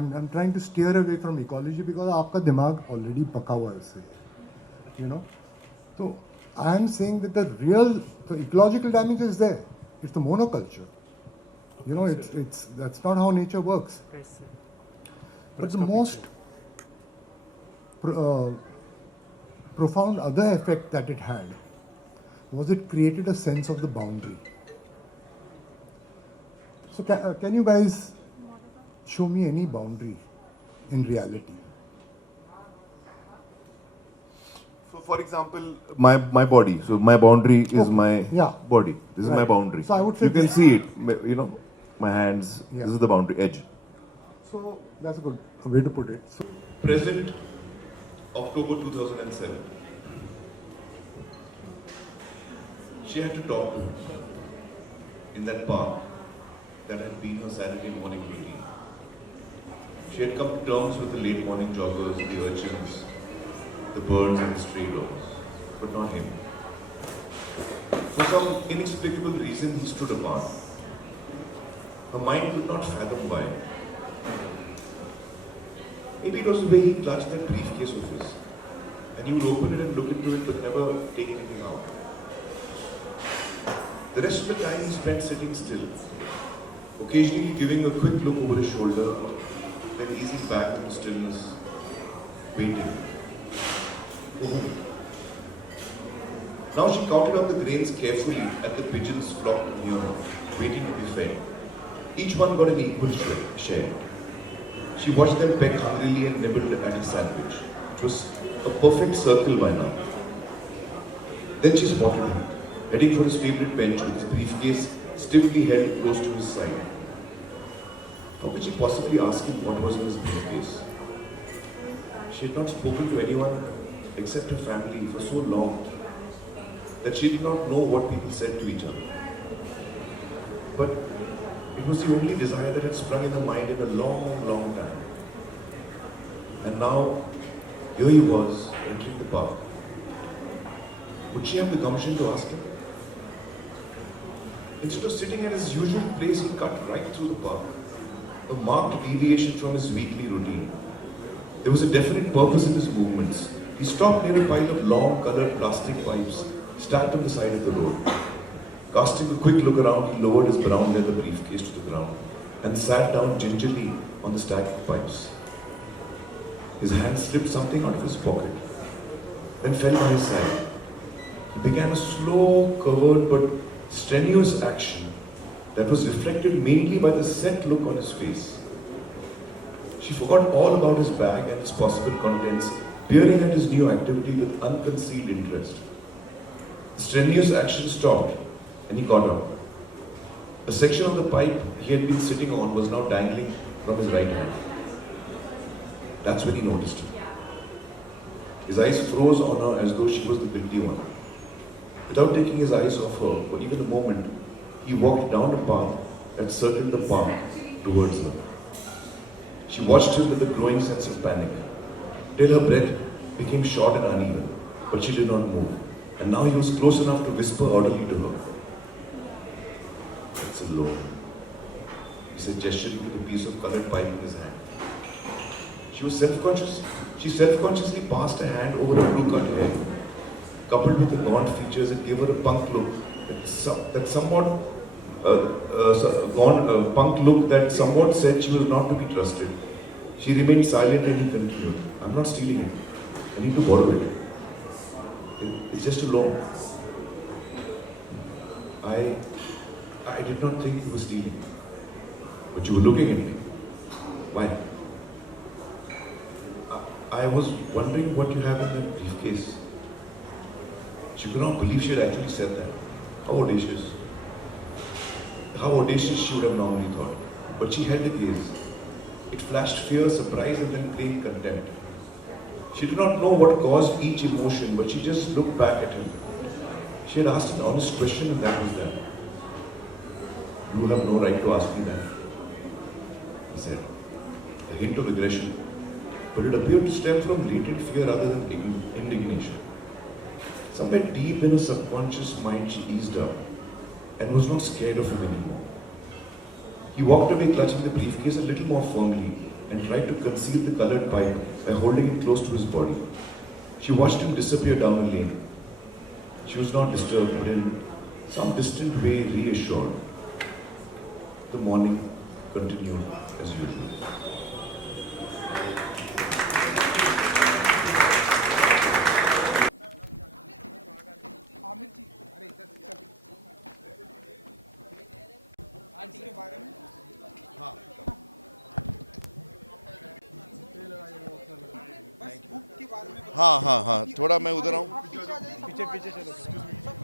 I'm trying to steer away from ecology because आपका दिमाग already पका हुआ है उससे, you know. So I'm saying that the ecological damage is there. It's the monoculture. You know, that's not how nature works. But the most profound other effect that it had was it created a sense of the boundary. So can you guys show me any boundary in reality? So, for example, my body. So my boundary is my body. This is my boundary. So I would say you can see it. You know, my hands. This is the boundary edge. So that's a good way to put it. So, present October 2007. She had to talk to him in that park that had been her Saturday morning routine. She had come to terms with the late morning joggers, the urchins, the birds and the stray dogs, but not him. For some inexplicable reason, he stood apart. Her mind could not fathom why. Maybe it was the way he clutched that briefcase of his, and he would open it and look into it but never take anything out. The rest of the time he spent sitting still, occasionally giving a quick look over his shoulder, then easing back into stillness, waiting. Now she counted up the grains carefully at the pigeons flocked near her, waiting to be fed. Each one got an equal share. She watched them peck hungrily and nibbled at his sandwich. It was a perfect circle by now. Then she spotted him, heading for his favorite bench with his briefcase stiffly held close to his side. How could she possibly ask him what was in his briefcase? She had not spoken to anyone except her family for so long that she did not know what people said to each other. But it was the only desire that had sprung in her mind in a long, long time. And now, here he was, entering the park. Would she have the gumption to ask him? Instead of sitting at his usual place, he cut right through the park. A marked deviation from his weekly routine. There was a definite purpose in his movements. He stopped near a pile of long, colored plastic pipes stacked on the side of the road. Casting a quick look around, he lowered his brown leather briefcase to the ground and sat down gingerly on the stack of pipes. His hand slipped something out of his pocket, then fell by his side. He began a slow, covered but strenuous action that was reflected mainly by the set look on his face. She forgot all about his bag and its possible contents, peering at his new activity with unconcealed interest. The strenuous action stopped, and he got up. A section of the pipe he had been sitting on was now dangling from his right hand. That's when he noticed her. His eyes froze on her as though she was the guilty one. Without taking his eyes off her for even a moment, he walked down a path that circled the park towards her. She watched him with a growing sense of panic, till her breath became short and uneven, but she did not move. And now he was close enough to whisper audibly to her. "It's alone," he said, gesturing to the piece of colored pipe in his hand. She was self-conscious. She self-consciously passed a hand over her blue-cut hair. Coupled with the gaunt features, it gave her a punk look that somewhat said she was not to be trusted. She remained silent and he continued, "I'm not stealing it. I need to borrow it. It's just a loan. I did not think you were stealing. But you were looking at me. Why? I was wondering what you have in that briefcase." She could not believe she had actually said that. How audacious. How audacious she would have normally thought. But she held a gaze. It flashed fear, surprise, and then plain contempt. She did not know what caused each emotion, but she just looked back at him. She had asked an honest question, and that was that. "You have no right to ask me that," he said. A hint of aggression, but it appeared to stem from latent fear rather than indignation. Somewhere deep in her subconscious mind, she eased up and was not scared of him anymore. He walked away clutching the briefcase a little more firmly, and tried to conceal the colored pipe by holding it close to his body. She watched him disappear down a lane. She was not disturbed, but in some distant way reassured. The morning continued as usual. Aamir जी, अरे इधर से चल। Aunty के बारे में बस book के बारे में हाँ हाँ हाँ, थोड़ा मैं उधर आऊँ, पीछे पीछे चलो।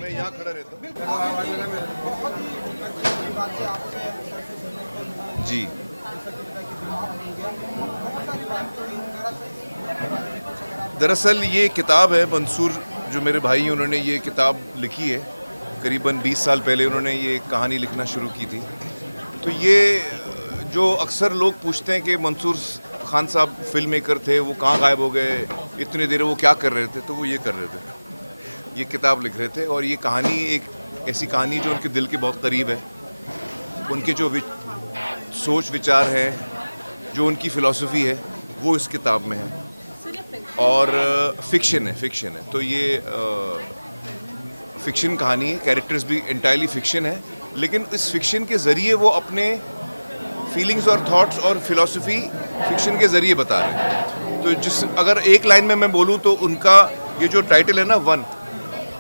मैं यहाँ खड़ा रहता हूँ। बहुत ही अच्छी बात है आपसे सर से सुनने को मिला। जी, जैसा कि बताया कि दिमाग हो गया, बहुत सारी बातें हुई। जरा सा इस बुक के बारे में कुछ अगर आप दरअसल ये किताब है, मंसूर जो मेरे भाई हैं उन्होंने ये किताब लिखी है। करीबन 20 साल पहले उन्होंने ये कहानी लिखना शुरू की थी। तो ये जो अक्सर लोग पूछते हैं कि मंसूर खान साहब फिल्म मेकर थे, वो कहाँ गायब हो गए, इतनी देर वो क्या कर रहे थे, तो वो ये कर रहे थे, ये किताब लिख रहे थे। और ये कहानी एक ऐसी कहानी जो उनके दिल के बहुत करीब है। उनके जो सोच विचार है, जो उनकी फ़िलॉसफी है, वो इस किताब में है। और फिक्शन है। तो ये फिक्शन कहानी है, कैरेक्टर्स भी इंटायरली फिक्शन है, लेकिन इस फिक्शन के ज़रिए वो अपने फीलिंग्स और थॉट्स और फिलॉसफी फिक्शन के ज़रिए बता रहे हैं। तो अगर एक लाइन में मैं बोलूँ तो उनका ये जो टाइटल है ना, वन,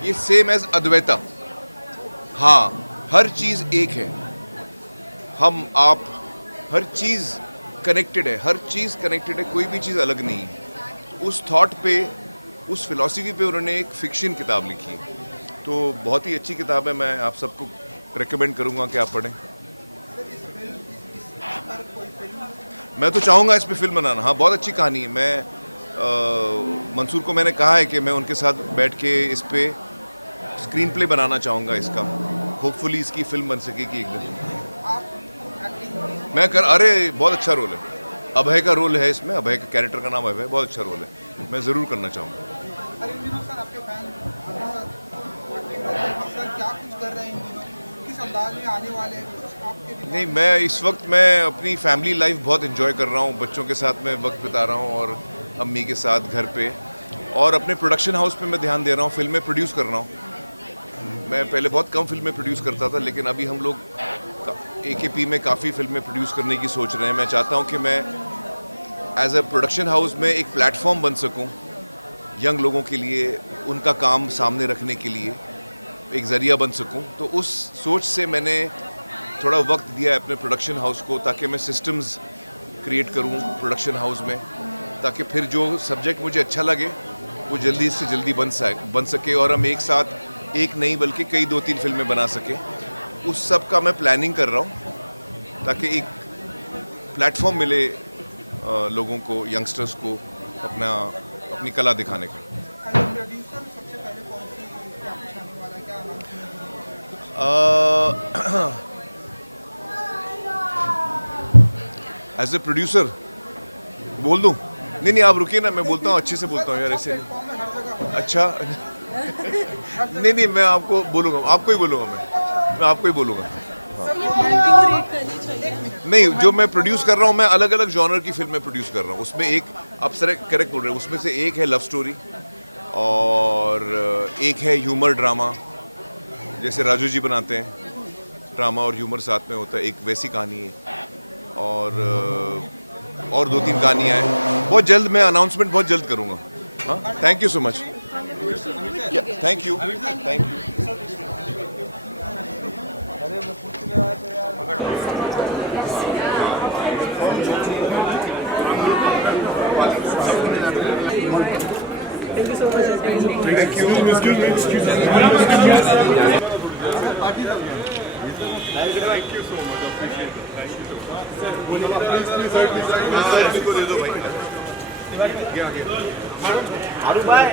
ये सेम एज अद्वैता। हाँ, हर चीज़ एक है, हम आप, हर चीज़ कनेक्टेड है, कोई भी चीज़ अलग नहीं है। उस थॉट पे, उस फिलॉसफी पे उन्होंने एक फिक्शन किताब लिखी है। तो बहुत ही अच्छी किताब है, मैं आप सबको रिकमेंड करूँगा कि आप पढ़ें। मैं तो चाहूँगा इस पे फिल्म बनाना। हाँ, बहुत अच्छी कहानी है। मैं मंसूर को मैंने कहा है कि मैं उनके साथ बैठ के इस पे स्क्रीन प्ले बनाना चाहूँगा इसका। होपफुली इसकी फिल्म बन सकेगी एक दिन। अरे बहुत अच्छा रोल है, अभय का रोल है इसमें, अभय का कैरेक्टर का नाम अभय है, बहुत अच्छा रोल है, मैं ज़रूर करना चाहूँगा। सर आपके फैन सर क्या कुछ कर रहे हैं इन दिनों, किस अंदाज में आने वाले हैं, कुछ आपके नहीं, मैं इस वक्त मैं अपनी फैमिली लाइफ बहुत एंजॉय कर रहा हूँ, बच्चों के साथ मैं वक्त बिता रहा हूँ और अम्मी के साथ घर पे, और अपने प्रोडक्शन हाउस पे मैं ध्यान दे रहा हूँ, फिल्में प्रोड्यूस कर रहा हूँ। मैं पहले बहुत कम फिल्में प्रोड्यूस करता था, लेकिन अभी हम लोग AKP में काफ़ी फिल्में प्रोड्यूस करने की सोच रहे हैं। मैं चाहता हूँ कि मैं एज अ प्रोडक्शन हाउस में एक प्लेटफॉर्म बन सकूँ यंग लोगों के लिए, उनका काम सामने रखने के लिए एक ज़रिया बन सकूँ। तो उस सोच से मैंने थोड़ा वक्त दिया है अपने प्रोडक्शन हाउस को, ताकि मैं सिस्टम्स क्रिएट करूँ प्रोडक्शन हाउस में, ताकि फिर जो सब्जेक्ट मुझे अच्छा लगे वो जल्दी से जल्दी बन सके और हम एक साथ एक नहीं बल्कि कई 2-3 फिल्में बना सकें। उस सब का मैं प्लानिंग कर रहा हूँ, ताकि एक प्लेटफॉर्म मिले लोगों को, यंगस्टर्स को अपनी कला दिखाने का। प्रोड्यूसर सबसे पहले कौन सी क्या कुछ आने वाला है, क्या अनाउंसमेंट? एज ए प्रोड्यूसर बोल दूँ? नहीं, आप रुकिए ना, मैं बोलता हूँ, अच्छे से बोलता हूँ यार, ऐसे नहीं। अच्छा नहीं, मैं आपको बोलूँगा, आपको ही बोलूँगा, मैं आपको ही बोलूँगा। नहीं, जो मैं प्रोड्यूस कर रहा हूँ, मैं अलग अलग जॉनर की फिल्में प्रोड्यूस कर रहा हूँ। उसमें एक, आप करेक्ट बोल रहे हैं, उसमें से एक है लव स्टोरी और एक है ह्यूमर ड्रामा, जैसे राजू जी बनाते हैं, ड्रामा और ह्यूमर साथ में होता है, एक वैसी कहानी है। और 2-3 कहानियाँ हैं। बहुत जल्द मैं अनाउंसमेंट बहुत जल्द करूँगा। हाँ, thank you so much. Thank you. मारू भाई